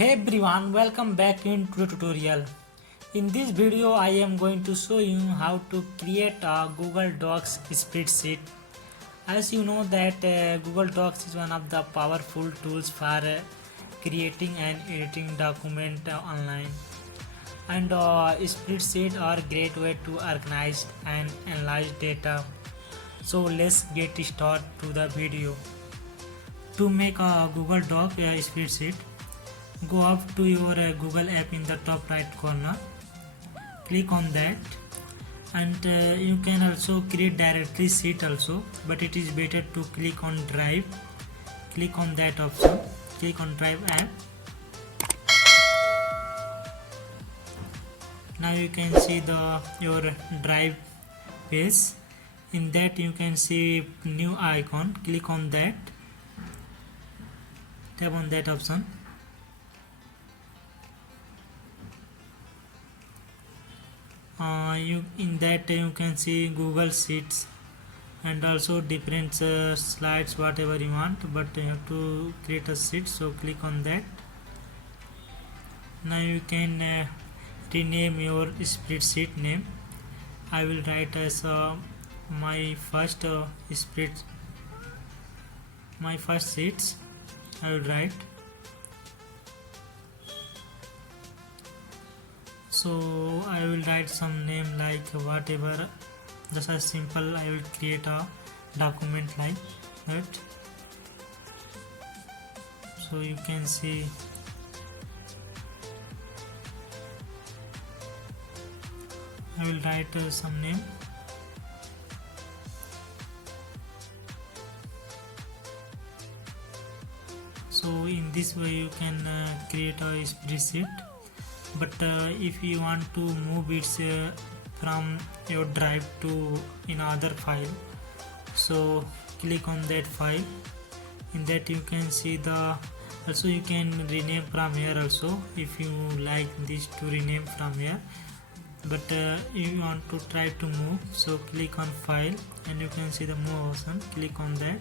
Hey everyone, welcome back into the tutorial. In this video I am going to show you how to create a Google Docs spreadsheet. As you know that Google Docs is one of the powerful tools for creating and editing document online. And spreadsheets are a great way to organize and analyze data. So let's get started to the video. To make a Google Doc spreadsheet, go up to your Google app in the top right corner, click on that, and you can also create directory sheet also, but it is better to click on drive. Click on that option, click on drive app. Now you can see your drive page. In that you can see new icon, click on that, tap on that option. In that you can see Google Sheets and also different slides, whatever you want, but you have to create a sheet, so click on that. Now you can rename your spreadsheet name. I will write as my first sheets. I will write. So I will write some name like whatever, just as simple. I will create a document like that. So you can see I will write some name. So in this way you can create a spreadsheet. But if you want to move it from your drive to another file, so click on that file. In that you can see also you can rename from here also if you like this to rename from here. But if you want to try to move, so click on file and you can see the move option. Click on that,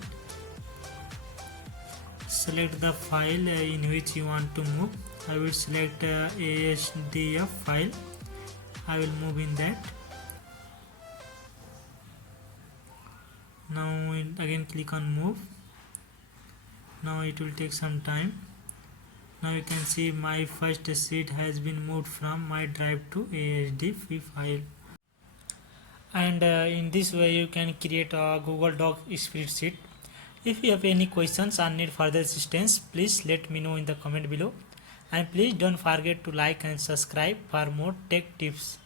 select the file in which you want to move. I will select ASDF file. I will move in that. Now again click on move. Now it will take some time. Now you can see my first sheet has been moved from my drive to ASDF file. And in this way you can create a Google Doc spreadsheet. If you have any questions or need further assistance, please let me know in the comment below. And please don't forget to like and subscribe for more tech tips.